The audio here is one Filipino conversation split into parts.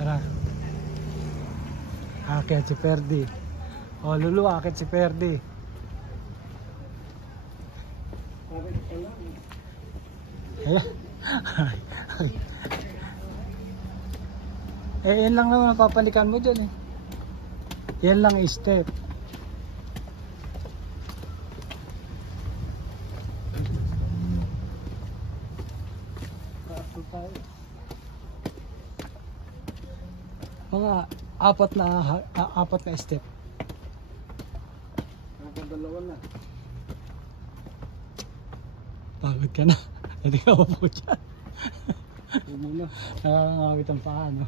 Tara. Akit si Ferdy. O Lulu, akit si Ferdy. Ayan. Yan lang naman papalikan mo dyan eh. Yan lang step. Mga apat na step. Nakadalawa na. Pagod ka na. Hindi ka upo dyan. Huwag muna. Nakakangawit ang paa, no?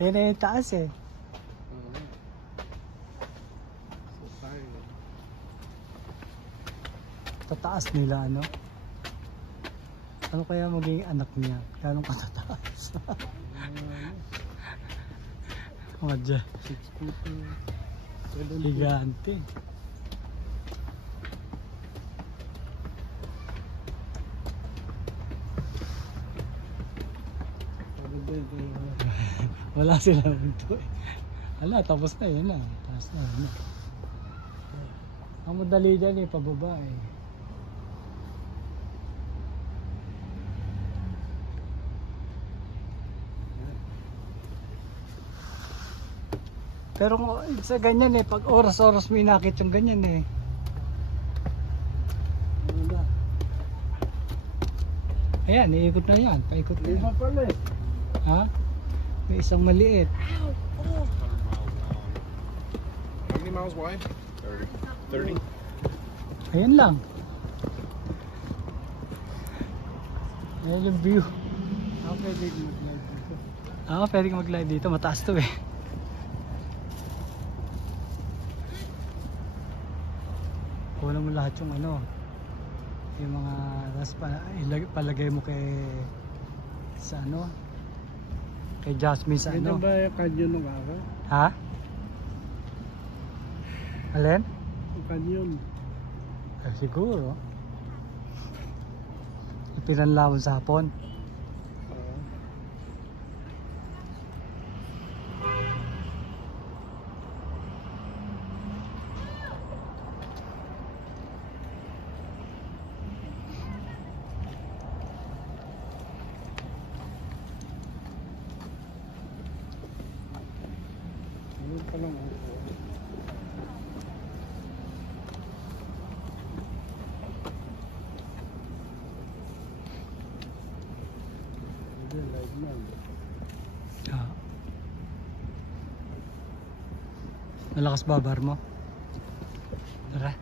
Yan na yung taas eh. So tired. Tataas nila, ano? Ano kaya maging anak niya? Ganong katataas? Mga dyan. 6 foot. Higante. Wala sila nito eh. Hala, tapos na yun na. Tapos na yun na. Ang madali dyan eh, pababa eh. Pero sa ganyan eh, pag oras-oras may nakit yung ganyan eh. Ayan, iikot na yan. Paikot na yan. Lima pala eh. Ha? May isang maliit. How many miles wide? 30. Ayan lang. Ayan yung view. Pwede mag-live dito. Pwede ka mag-live dito. Mataas to eh. Kuha mo lahat yung ano. Yung mga palagay mo kay sa ano. Kay Jasmine sa Ganyan ano. ba yung canyon ng araw? Ha? Alin? Yung canyon. Siguro. Ipinanlawon sa hapon. Ano pa lang ako? Hindi, live na. Malakas ba bar mo? Tara.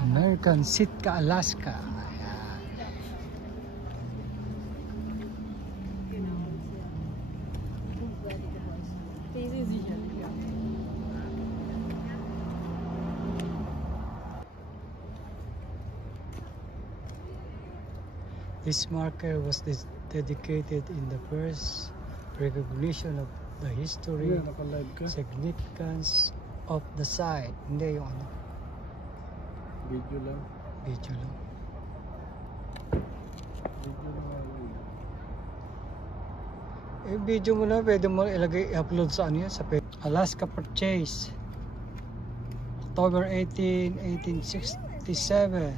American Sitka, Alaska. This marker was dedicated in the first recognition of the history Hindi, naka-live ka. significance of the site. Hindi yung ano, Video lang. video lang. Video lang ako. Video mo na, pwede mo ilagay, i-upload sa ano yun, sa Alaska Purchase. October 18, 1867.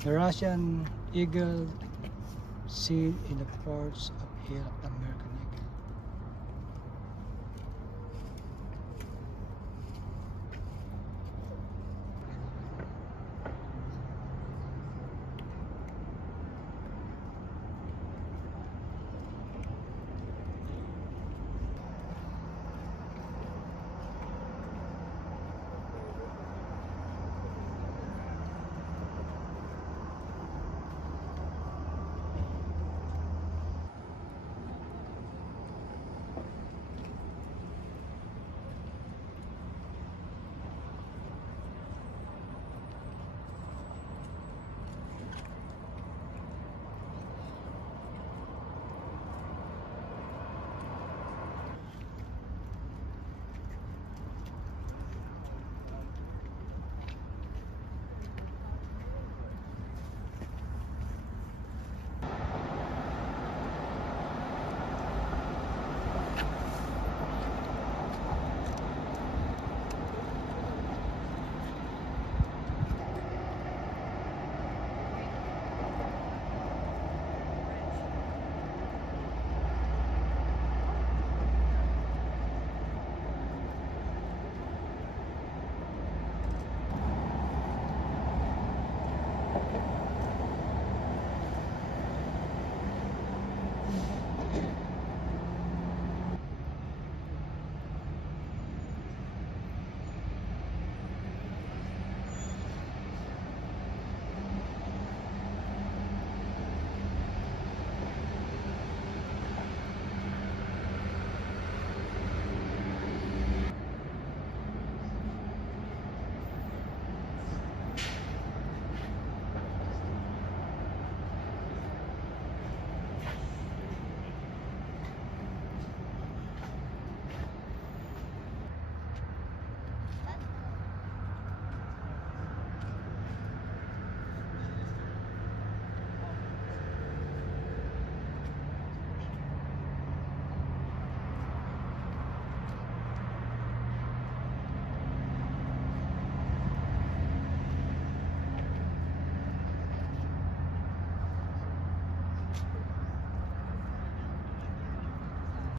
The Russian Eagle seen in the ports of here.